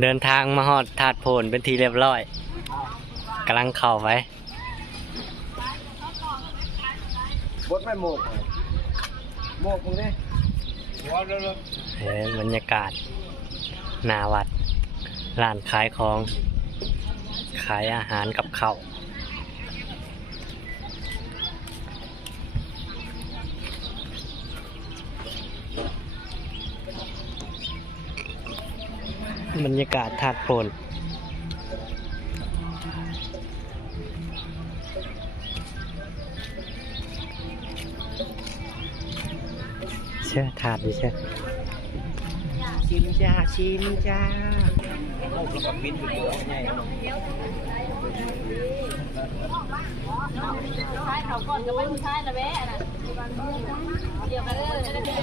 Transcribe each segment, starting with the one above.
เดินทางมาฮอดถาดโพนเป็นทีเรียบร้อยกำลังเข้าไปบดไม่โมกโมกมึงดิว้าวเร็วเห็นบรรยากาศหนาวัดร้านขายของ ขายอาหารกับข้าว บรรยากาศถาดโพนเชื่อถาดดิเชื่อชิมจ้าชิมจ้าโมกแล้วก็ปิ้นอยู่ตัวใหญ่เนาะท้ายเขาก่อนก็ไม่ท้ายละแม่น่ะเดี๋ยวกันเลย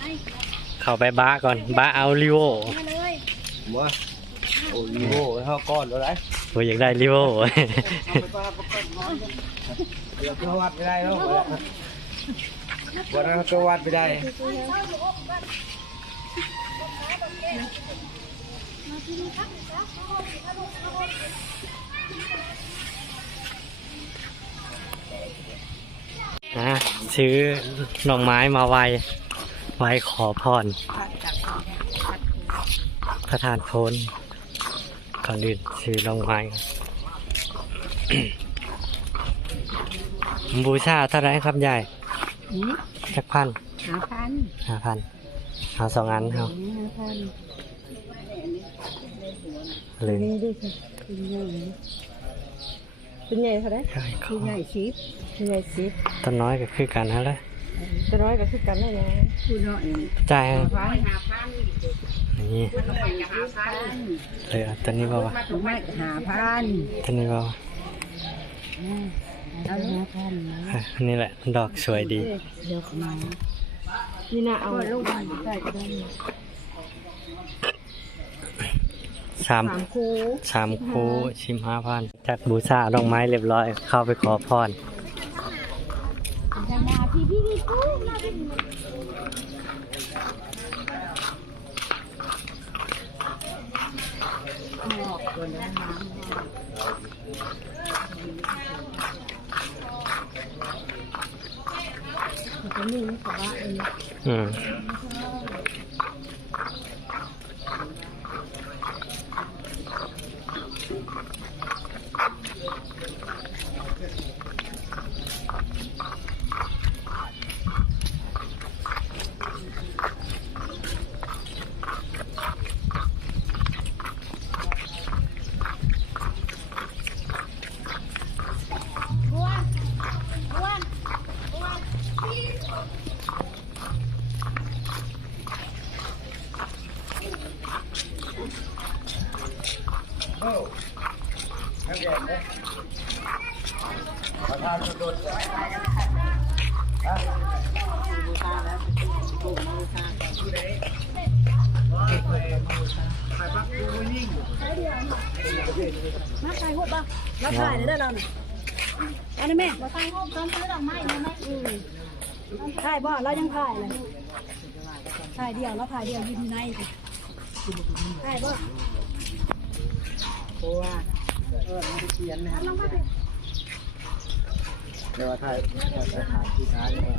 เดี๋ยวเดี๋ยวไหวไปยังเขาก็ต้องเหมือนกับเขาเขาคนคือต้องเป็นเขาจะฟ้องเราเป็นสื่อเป็นเรื่องท้ายก็ไม่ไหวไปเท่หรอเบอร์สุดเดี๋ยวคือเวทคือกลับได้แล้วคนแต่นี่เข้าไปบ้าก่อนบ้าเอาลิโวมาเลยว่าโอ้ยโม่เท่าก้อนแล้วไรโอ้ยอยากได้ลิโวเดี๋ยวเขาวัดไม่ได้แล้ววันนั้นเขาวัดไม่ได้นะซื้อดอกไม้มาไว้ ไว้ขอพรพระธาตุโพนก่อนอื่นซื้อดอกไม้บูชาเท่าไหรครับยายจักพันหาพันห้าพันเอาสองอันครับหาพันลืมนี่ด้วยค่ะเป็นใหญ่เป็นใหญ่เท่าไหรใช่ขอเป็นใหญ่สิบเป็นใหญ่สิบต้นน้อยก็คือกันฮะเลย ตัวน้อยก็คือกันนั่นแหละผู้น้อยจ่ายพันหาพันนี่หาพันเลยเอาตัวนี้เปล่าวะถูกไหมหาพันตัวนี้เปล่าวะเอาหาพันอะนี่แหละดอกสวยดีเดี๋ยวมานี่นะเอาลูกบ้านได้ก็ได้สามสามคู่สามคู่ชิมห้าพันจากบูชาดอกไม้เรียบร้อย เข้าไปขอพร อกตัวน้ำมันจะ มีไหมคะว่าเอออืมมาถ่ายรูปป่ะมาถ่ายได้แล้วน่ะอันนี้แม่มาถ่ายรูปต้องซื้อดอกไม้เลยไหมอืมถ่ายบ่เรายังถ่ายเลยถ่ายเดียวแล้วถ่ายเดียวยืนในสิถ่ายบ่เพราะว่าเออมันเขียนนะ เดี๋ยวถ่ายสถานที่ท้ายว่า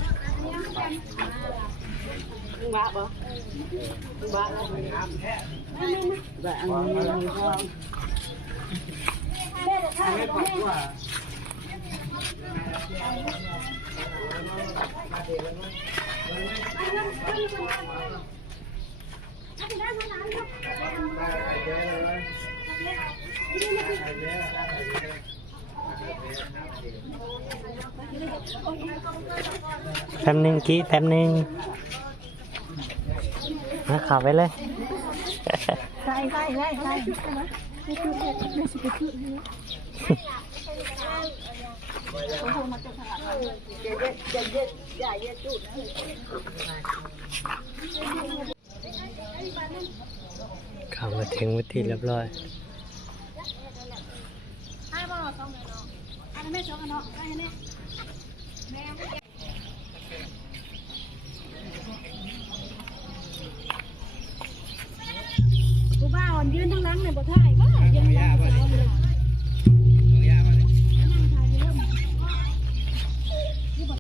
มึงบ้าบ่มึงบ้าแบบอันนี้ก็แม่จะถ่ายบ่แม่ แป๊บนึงกี้แป๊บนึงนะขับไปเลยใช่ใช่ใช่ใช่ไม่าเย็ดจุดนะขับมาถึงวิธีเรียบร้อย ให้บ่สองเนาะอันนี้แม่สองเนาะให้แน่ผู้บ้าอ่อนยืนทั้งหลังเลยบ่ท่าย